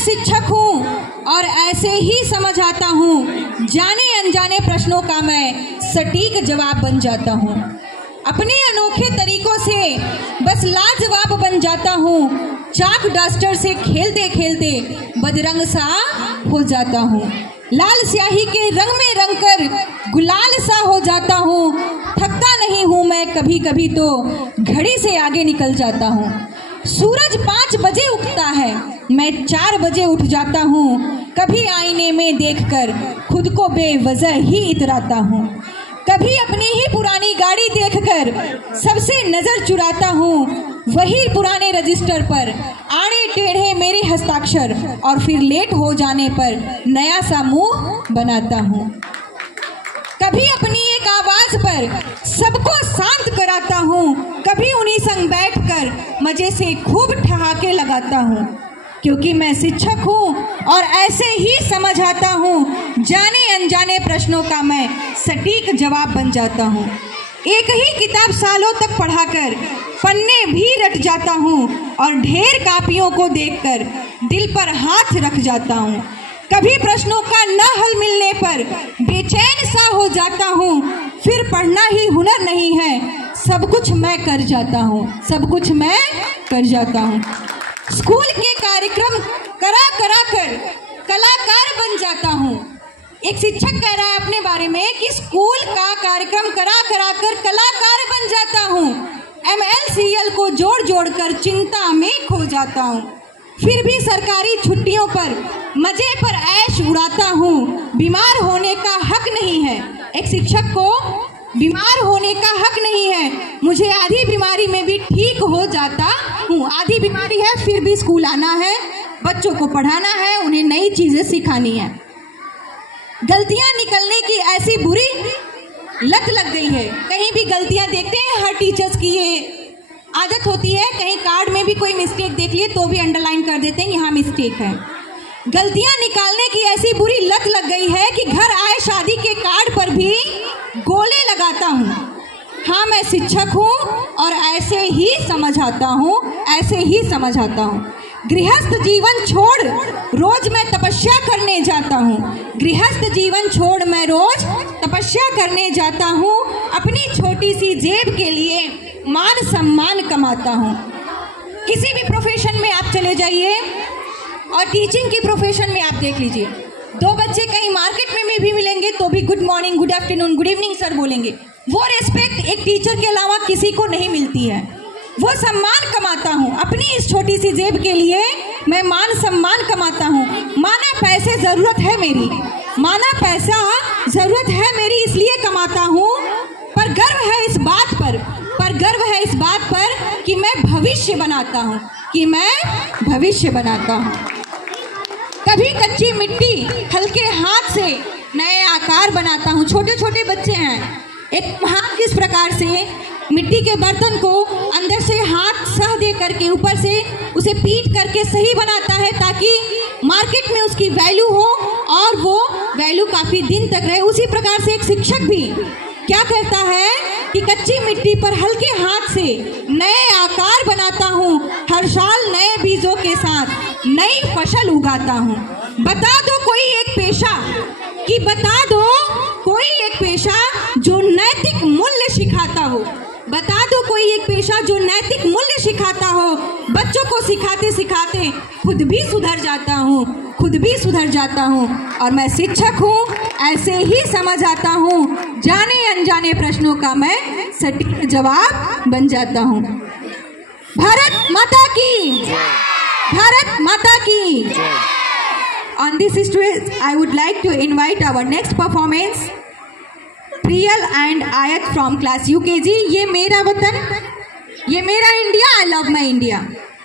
शिक्षक हूँ और ऐसे ही समझ आता हूँ, जाने अनजाने प्रश्नों का मैं सटीक जवाब बन जाता हूँ। अपने अनोखे तरीकों से बस लाजवाब बन जाता हूँ, चाक डस्टर से खेलते खेलते बदरंग सा हो जाता हूँ। लाल स्याही के रंग में रंग कर गुलाल सा हो जाता हूँ। थकता नहीं हूँ मैं कभी कभी तो घड़ी से आगे निकल जाता हूँ। सूरज 5 बजे उगता है, मैं 4 बजे उठ जाता हूँ। कभी आईने में देखकर खुद को बेवजह ही इतराता हूँ। कभी अपनी ही पुरानी गाड़ी देखकर सबसे नजर चुराता हूँ। वही पुराने रजिस्टर पर आड़े टेढ़े मेरे हस्ताक्षर और फिर लेट हो जाने पर नया सा मुंह बनाता हूँ। कभी अपनी एक आवाज पर सबको शांत कराता हूँ। कभी उन्हीं संग बैठकर मजे से खूब ठहाके लगाता हूँ। क्योंकि मैं शिक्षक हूँ और ऐसे ही समझ आता हूँ, जाने अनजाने प्रश्नों का मैं सटीक जवाब बन जाता हूँ। एक ही किताब सालों तक पढ़ाकर पन्ने भी रट जाता हूँ और ढेर कापियों को देखकर दिल पर हाथ रख जाता हूँ। कभी प्रश्नों का न हल मिलने पर बेचैन सा हो जाता हूँ। फिर पढ़ना ही हुनर नहीं है, सब कुछ मैं कर जाता हूँ, सब कुछ मैं कर जाता हूँ। स्कूल के कार्यक्रम करा कर कलाकार बन जाता हूँ। एक शिक्षक कह रहा है अपने बारे में कि स्कूल का कार्यक्रम करा कर कलाकार बन जाता हूँ। MLCL को जोड़ कर चिंता में खो जाता हूँ। फिर भी सरकारी छुट्टियों पर मजे पर ऐश उड़ाता हूँ। बीमार होने का हक नहीं है, एक शिक्षक को बीमार होने का हक नहीं है। मुझे आधी बीमारी में भी ठीक हो जाता हूँ। आधी बीमारी है फिर भी स्कूल आना है, बच्चों को पढ़ाना है, उन्हें नई चीजें सिखानी है। गलतियां निकलने की ऐसी बुरी लत लग गई है। कहीं भी गलतियां देखते हैं, हर टीचर्स की ये आदत होती है। कहीं कार्ड में भी कोई मिस्टेक देख लिए तो भी अंडरलाइन कर देते हैं यहाँ मिस्टेक है। गलतियां निकालने की ऐसी बुरी लत लग गई है कि घर आए शादी के कार्ड पर भी गोले लगाता हूँ। हाँ, मैं शिक्षक हूँ और ऐसे ही समझ आता हूँ, ऐसे ही समझ आता हूँ। गृहस्थ जीवन छोड़ रोज मैं तपस्या करने जाता हूँ। गृहस्थ जीवन छोड़ मैं रोज तपस्या करने जाता हूँ। अपनी छोटी सी जेब के लिए मान सम्मान कमाता हूँ। किसी भी प्रोफेशन में आप चले जाइए और टीचिंग की प्रोफेशन में आप देख लीजिए, 2 बच्चे कहीं मार्केट में भी मिलेंगे तो भी good morning, good afternoon, good evening sir बोलेंगे। वो रिस्पेक्ट एक टीचर के अलावा किसी को नहीं मिलती है। वो सम्मान कमाता हूँ अपनी इस छोटी सी जेब के लिए, मैं मान सम्मान कमाता हूँ। माना पैसे ज़रूरत है मेरी, माना पैसा ज़रूरत है मेरी इसलिए कमाता हूँ, पर गर्व है इस बात पर कि मैं भविष्य बनाता हूँ, कि मैं भविष्य बनाता हूँ। कभी कच्ची मिट्टी हल्के हाथ से नए आकार बनाता हूँ। छोटे छोटे बच्चे हैं, एक हाथ किस प्रकार से मिट्टी के बर्तन को अंदर से हाथ सह दे करके ऊपर से उसे पीट करके सही बनाता है ताकि मार्केट में उसकी वैल्यू हो और वो वैल्यू काफ़ी दिन तक रहे। उसी प्रकार से एक शिक्षक भी क्या करता है कि कच्ची मिट्टी पर हल्के हाथ से नए आकार बनाता हूँ। हर साल नए बीजों के साथ नई फसल उगाता हूँ। बता दो कोई एक पेशा, कि बता दो कोई एक पेशा जो नैतिक मूल्य सिखाता हो। बता दो कोई एक पेशा जो नैतिक मूल्य सिखाता हो। बच्चों को सिखाते सिखाते खुद भी सुधर जाता हूँ, खुद भी सुधर जाता हूँ। और मैं शिक्षक हूँ, ऐसे ही समझ आता हूँ, जाने अनजाने प्रश्नों का मैं सटीक जवाब बन जाता हूँ। भारत माता की, भारत माता की। On this stage, I would like to invite our next performance, Priyal and Ayat from class UKG. ये मेरा वतन, ये मेरा India, I love my India.